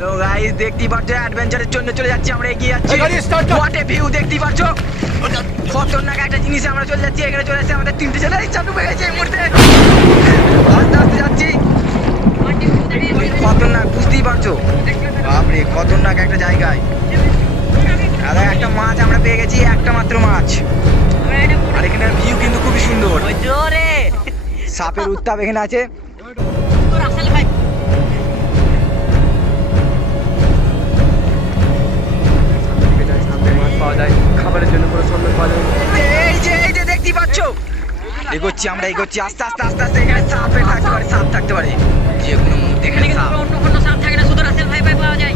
Hello guys, দেখতেই পাচ্ছ অ্যাডভেঞ্চারের জন্য চলে যাচ্ছি আমরা, এগিয়ে যাচ্ছি। হোয়াট এ ভিউ, দেখতেই পাচ্ছ খতরনাক একটা জিনিসে আমরা চলে যাচ্ছি। এখানে চলে এসেছে আমাদের তিনটে ছেলে, চালু হয়ে গেছে এই মুহূর্তে। আস্তে আস্তে যাচ্ছি, খতরনাক, বুঝতেই পারছো। বাপরে, খতরনাক একটা জায়গায়। দাদা একটা মাছ আমরা পেয়ে গেছি, একটা মাত্র মাছ। আর এখানে ভিউ কিন্তু খুবই সুন্দর। সাপের উত্তাপ এখানে আছে। খাবারের জন্য কোনো সন্ধান পাওয়া যায়। এই যে দেখতেই পাচ্ছ, এগোচ্ছি আমরা, এগোচ্ছি আস্তে আস্তে আস্তে আস্তে। এখানে সাপে থাকতে পারে, সাপ থাকতে পারে যে কোনো মুহূর্তে। এখানে সাপ, অন্য কোনো সাপ থাকে না, শুধু রাসেল ভাই পাওয়া যায়।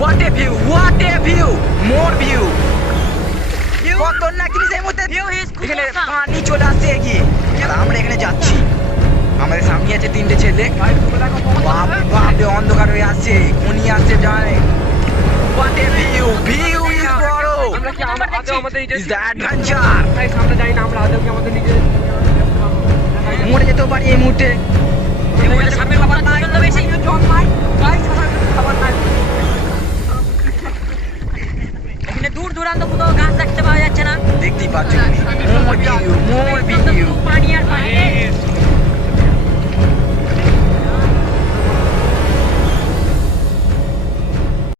What a view, what a view, more view. খতরনাক জিনিস এই মুহূর্তে। এখানে পানি চলে আসছে এগিয়ে, আর আমরা এখানে যাচ্ছি। আমাদের সামনে আছে তিনটে ছেলে। বাপরে বাপরে, অন্ধকার হয়ে আসছে, কোনি আসছে যায়। What a view, view is বড়। আমরা কি আদৌ আমাদের ইজ দ্য অ্যাডভেঞ্চার। আমরা জানি না আমরা আদৌ কি আমাদের নিজের মরে যেতেও পারি এই মুহূর্তে। সাপের খাবার প্রচন্ড বেশি। এখানে দূর দূরান্ত কোথাও গাছ দেখতে পাওয়া যাচ্ছে না। দেখতেই পাচ্ছ তুমি।